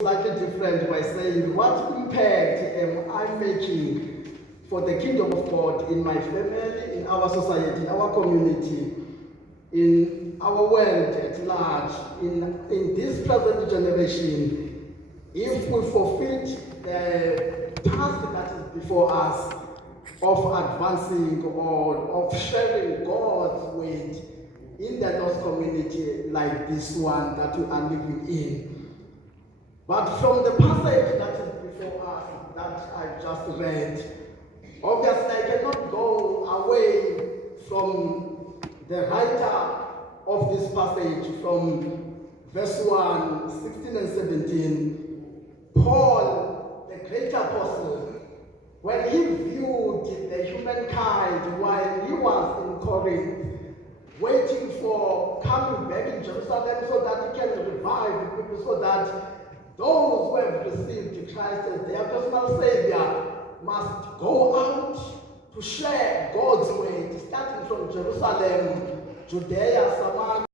slightly different by saying, what impact am I making for the kingdom of God in my family, in our society, in our community, in our world at large, in this present generation, if we fulfill the task that is before us of advancing or of sharing God's word in the lost community like this one that we are living in. But from the passage that is before us, that I just read, obviously I cannot go away from the writer of this passage from verse 1, 16 and 17. Paul, the great apostle, when he viewed the humankind while he was in Corinth, waiting for coming back in Jerusalem so that he can revive people, so that those who have received Christ as their personal Savior must go out to share God's word, starting from Jerusalem, Judea, Samaria,